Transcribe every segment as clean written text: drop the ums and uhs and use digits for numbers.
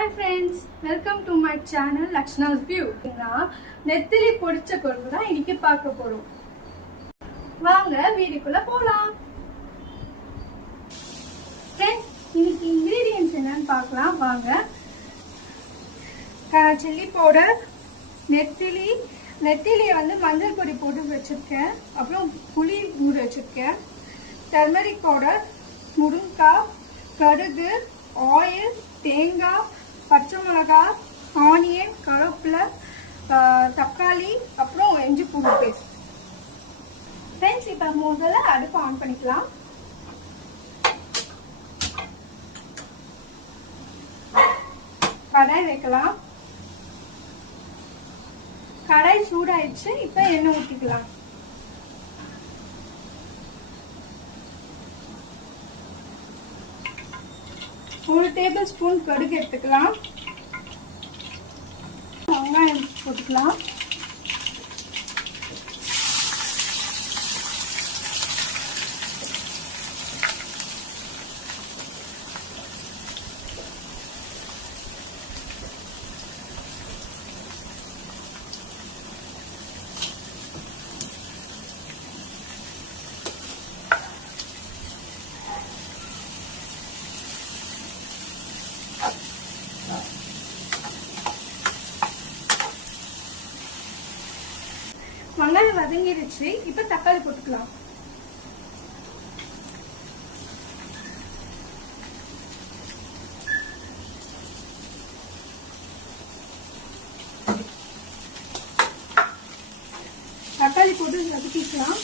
Hi friends, welcome to my channel Lakshna's View. நெத்திலி பொரிச்ச குழம்பு தான் இன்னைக்கு பார்க்க போறோம். வாங்க வீடியோக்குள்ள போலாம். Friends, இன்னைக்கு ingredients என்னன்னு பார்க்கலாம் வாங்க. சில்லி பவுடர், நெத்திலியை வந்து மஞ்சள் பொடி போட்டு வச்சிருக்கேன். அப்புறம் புளி ஊற வச்சிருக்கேன். டர்மரிக் பவுடர், முருங்கைக்காய், கடுகு, ஆயில், தேங்காய், பச்சை மிளகாய், ஆனியன், கருவேப்பிலை, தக்காளி, அப்புறம் இஞ்சி பூண்டு பேஸ்ட். ஃப்ரெண்ட்ஸ், இப்போ முதல்ல அடுப்பு ஆன் பண்ணிக்கலாம். கடாய் வைக்கலாம். கடாய் சூடாயிடுச்சு. இப்போ எண்ணெய் ஊற்றிக்கலாம். ஒரு டேபிள் ஸ்பூன் கடுகு எடுத்துக்கலாம். வெங்காயம் போட்டுக்கலாம். வெங்காயம் வதங்கிருச்சு. இப்ப தக்காளி போட்டுக்கலாம். தக்காளி போட்டு வதக்கிக்கலாம்.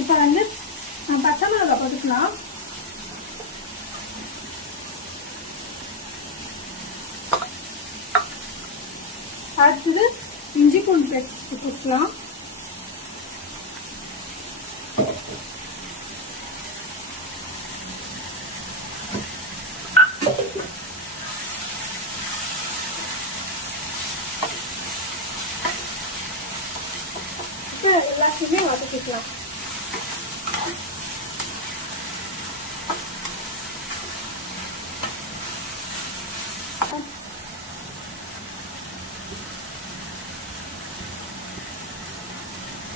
இப்ப வந்து பச்சை மிளகாய் போட்டுக்கலாம். அடுத்தது இஞ்சி பூண்டு பேஸ்ட் போட்டுக்கலாம். எல்லாத்தையுமே வதக்கிக்கலாம்.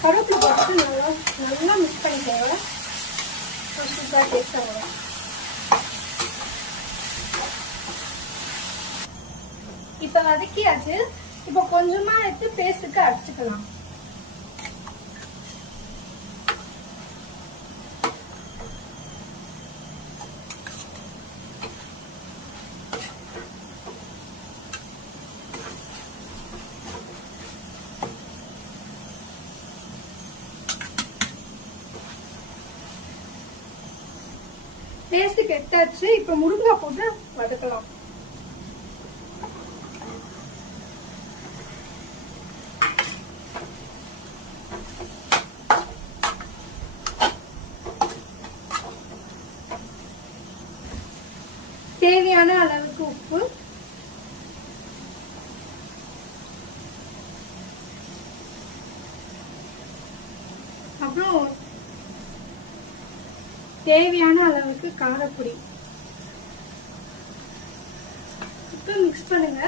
கருவேப்பிலை போட்டு நல்லா மிக்ஸ் பண்ணிக்கோங்க. சூப்பராக டேஸ்டாக வரும். இப்போ வதக்கியாச்சு. இப்போ கொஞ்சமா எடுத்து பேஸ்ட்டுக்கு அரைச்சிக்கலாம். பேஸ்ட் கெட்டாச்சு. இப்ப முருங்கைக்காய் போட்டு வதக்கலாம். தேவையான அளவுக்கு உப்பு, அப்புறம் தேவையான அளவுக்கு காரப்பொடி. இப்போ மிக்ஸ் பண்ணுங்க.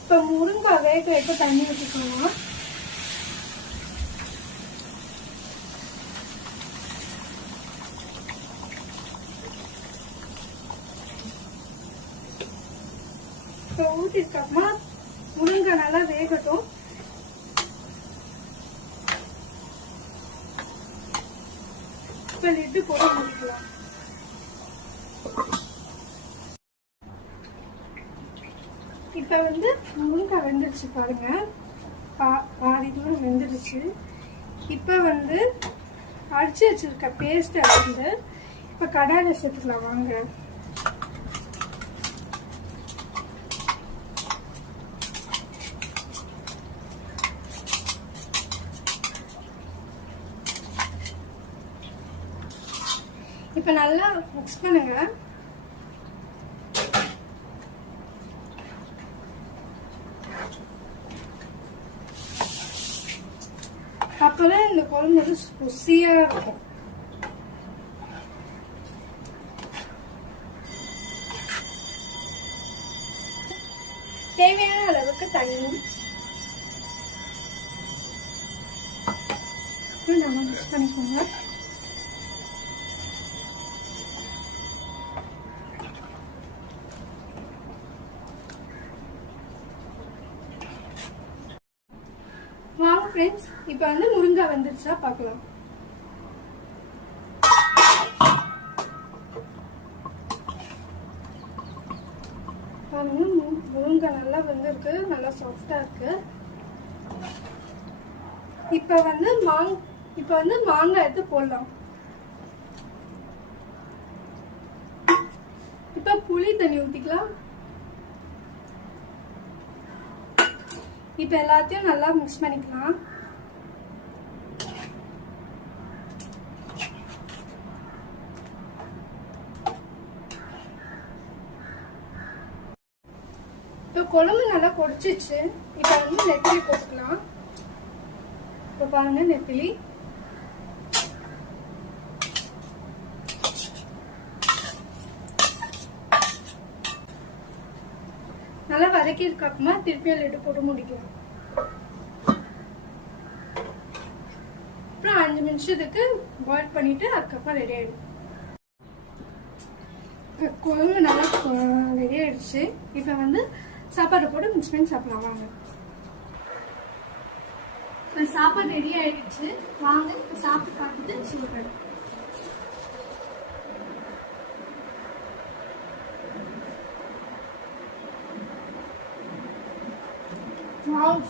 இப்போ முருங்கைக்காய் வேக வைக்க தண்ணி ஊற்றிக்கணும். இப்போ ஊற்றிருக்கோமா, முருங்கை நல்லா வேகட்டும். இப்போ லிட்டு போட்டு முடிக்கலாம். இப்போ வந்து முருங்கை வெந்துருச்சு பாருங்க. பாதி தூரம் வெந்துருச்சு. இப்போ வந்து அரைச்சி வச்சிருக்க பேஸ்ட்டை வந்து இப்போ கடாயில் சேர்த்துக்கலாம் வாங்க. இப்போ நல்லா மிக்ஸ் பண்ணுங்க. அப்பதான் இந்த குழம்பு வந்து ருசியா இருக்கும். தேவையான அளவுக்கு தண்ணி நம்ம மிக்ஸ் பண்ணிக்கோங்க. வாங்க ஃப்ரெண்ட்ஸ், இப்போ வந்து முருங்காய் வந்துருச்சா பார்க்கலாம். முருங்காய் நல்லா வெந்திருக்கு, நல்லா சாஃப்டா இருக்கு. இப்போ வந்து மாங்காய் எடுத்து போடலாம். இப்போ புளி தண்ணி ஊத்திக்கலாம். இப்போ எல்லாத்தையும் நல்லா மிக்ஸ் பண்ணிக்கலாம். இப்போ குழம்பு நல்லா கொதிச்சிச்சு. இப்போ வந்து நெத்திலி போட்டுக்கலாம். இப்போ பாருங்க நெத்திலி. நல்லா வதக்கி இருக்காப்புமா திருப்பி லெட்டு போட்டு முடிக்கலாம். அப்புறம் 5 நிமிஷத்துக்கு பாயில் பண்ணிட்டு அதுக்கப்புறம் ரெடி ஆயிடும். குழம்பு நல்லா ரெடி ஆயிடுச்சு. இப்போ வந்து சாப்பாடு போட்டு மிக்ஸ் பண்ணி சாப்பிடலாம். வாங்க, சாப்பாடு ரெடி ஆயிடுச்சு. வாங்க இப்போ சாப்பிட்டு பார்த்துட்டு சொல்றேன்.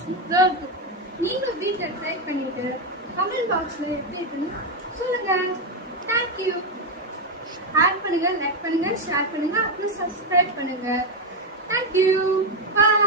சூப்பரா இருக்கு. நீங்க வீட்டுல ட்ரை பண்ணிட்டு கமெண்ட் பாக்ஸ்ல எப்படி இருக்குன்னு சொல்லுங்க. தேங்க்யூ. ஆட் பண்ணுங்க, லைக் பண்ணுங்க, ஷேர் பண்ணுங்க, அப்புறம் சப்ஸ்கிரைப் பண்ணுங்க. தேங்க்யூ. பாய்.